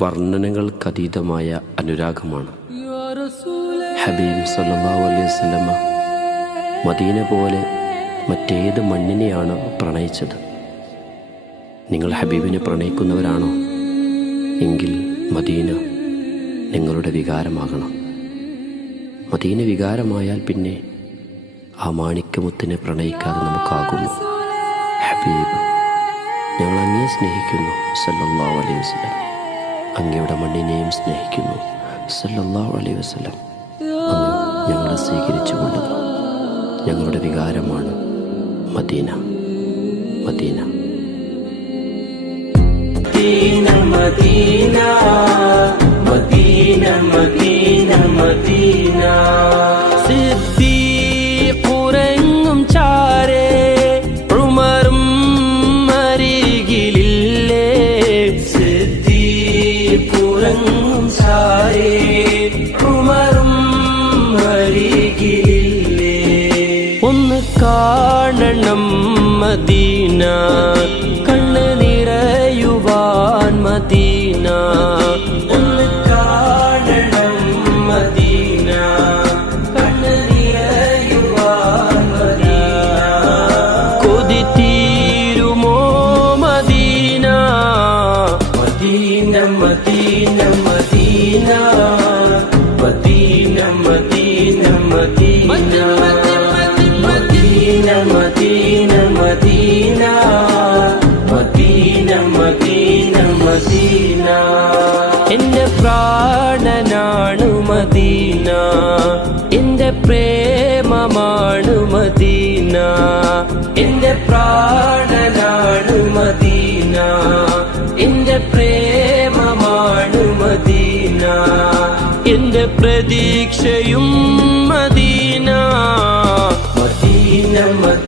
വർണ്ണനകൾക്കതീതമായ അനുരാഗമാണ്. ഹബീബ് സല്ലല്ലാഹു അലൈഹി വസല്ലമ മദീന പോലെ മറ്റേത് മണ്ണിനെയാണ് പ്രണയിച്ചത്? നിങ്ങൾ ഹബീബിനെ പ്രണയിക്കുന്നവരാണോ? എങ്കിൽ മദീന നിങ്ങളുടെ വികാരമാകണം. മദീന വികാരമായാൽ പിന്നെ ആ മാണിക്യമുത്തിനെ പ്രണയിക്കാതെ നമുക്കാകുമോ? ഹബീബ്, ഞങ്ങൾ അങ്ങയെ സ്നേഹിക്കുന്നു സല്ലല്ലാഹു അലൈഹി വസല്ലം. അങ്ങയുടെ മണ്ണിനെയും സ്നേഹിക്കുന്നു സല്ലല്ലാഹു അലൈഹി വസല്ലം. അങ്ങ് ഞങ്ങളെ സ്വീകരിച്ചു കൊള്ളുക. ഞങ്ങളുടെ വികാരമാണ് Medina. Medina Medina Medina Medina Medina സിദ്ദീഖുറങ്ങും ചാരേ ഉമറും അരികിലില്ലേ? സിദ്ദീഖുറങ്ങും ചാരേ ഉമറും അരികിലില്ലേ? ഒന്ന് കാണണം മദീന, കണ്ണ് നിറയുവാൻ മദീന. ഒന്ന് കാണണം മദീന, കണ്ണ് നിറയുവാൻ മദീന. കൊതി തീരുമോ Medina? Medina Medina Medina Medina Medina Medina Medina Medina Medina Medina Medina Medina. എന്റെ പ്രാണനാണു മദീന, എന്റെ പ്രേമമാണു മദീന. എന്റെ പ്രാണനാണു മദീന, എന്റെ പ്രേമമാണു മദീന. എന്റെ പ്രതീക്ഷയും മദീന. മദീന